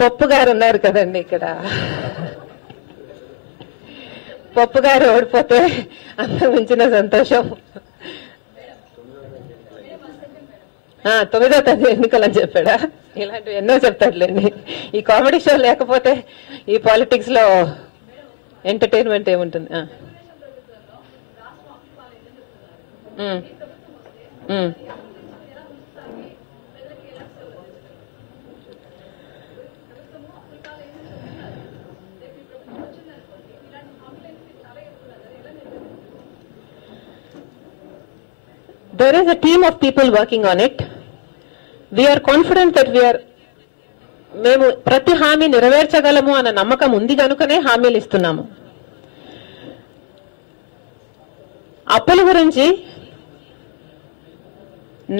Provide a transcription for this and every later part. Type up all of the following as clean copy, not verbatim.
పప్పు గారు ఉన్నారు కదండి ఇక్కడ. పప్పు గారు ఓడిపోతే అంతకు మించిన సంతోషం. 9వ తేదీ ఎన్నికలని చెప్పాడా? ఇలాంటివి ఎన్నో చెప్తాడులేండి. ఈ కామెడీ షో లేకపోతే ఈ పాలిటిక్స్ లో ఎంటర్టైన్మెంట్ ఏముంటుంది? There is a team of people working on it. We are confident that మేము ప్రతి హామీ నెరవేర్చగలము అన్న నమ్మకం ఉంది కనుకనే హామీలు ఇస్తున్నాము. అప్పుల గురించి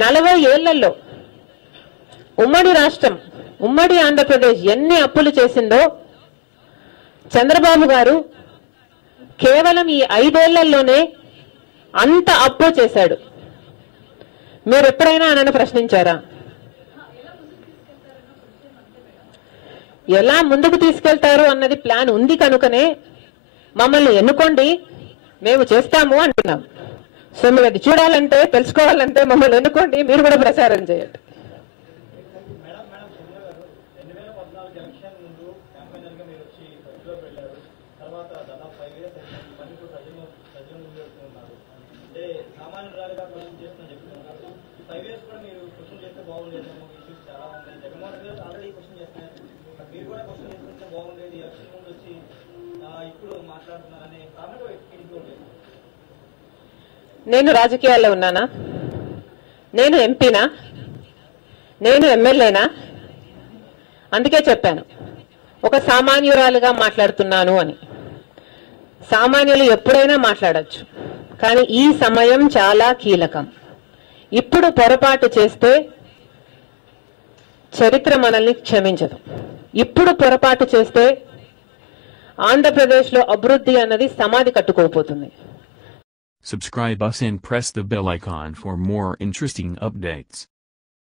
40 ఏళ్లలో ఉమ్మడి రాష్ట్రం, ఉమ్మడి ఆంధ్రప్రదేశ్ ఎన్ని అప్పులు చేసిందో చంద్రబాబు గారు కేవలం ఈ 5 ఏళ్లలోనే అంత అప్పు చేశాడు. మీరు ఎప్పుడైనా నన్ను ప్రశ్నించారా? ఎలా ముందుకు తీసుకెళ్తారు అన్నది ప్లాన్ ఉంది కనుకనే మమ్మల్ని ఎన్నుకోండి, మేము చేస్తాము అంటున్నాం. సో మీరు అది చూడాలంటే, తెలుసుకోవాలంటే మమ్మల్ని ఎన్నుకోండి, మీరు కూడా ప్రచారం చేయండి. నేను రాజకీయాల్లో ఉన్నానా? నేను ఎంపీనా? నేను ఎమ్మెల్యేనా? అందుకే చెప్పాను ఒక సామాన్యురాలుగా మాట్లాడుతున్నాను అని. సామాన్యులు ఎప్పుడైనా మాట్లాడచ్చు, కానీ ఈ సమయం చాలా కీలకం. ఇప్పుడు పొరపాటు చేస్తే చరిత్ర మనల్ని క్షమించదు. ఇప్పుడు పొరపాటు చేస్తే ఆంధ్రప్రదేశ్లో అభివృద్ధి అన్నది సమాధి కట్టుకోపోతుంది. Subscribe us and press the bell icon for more interesting updates.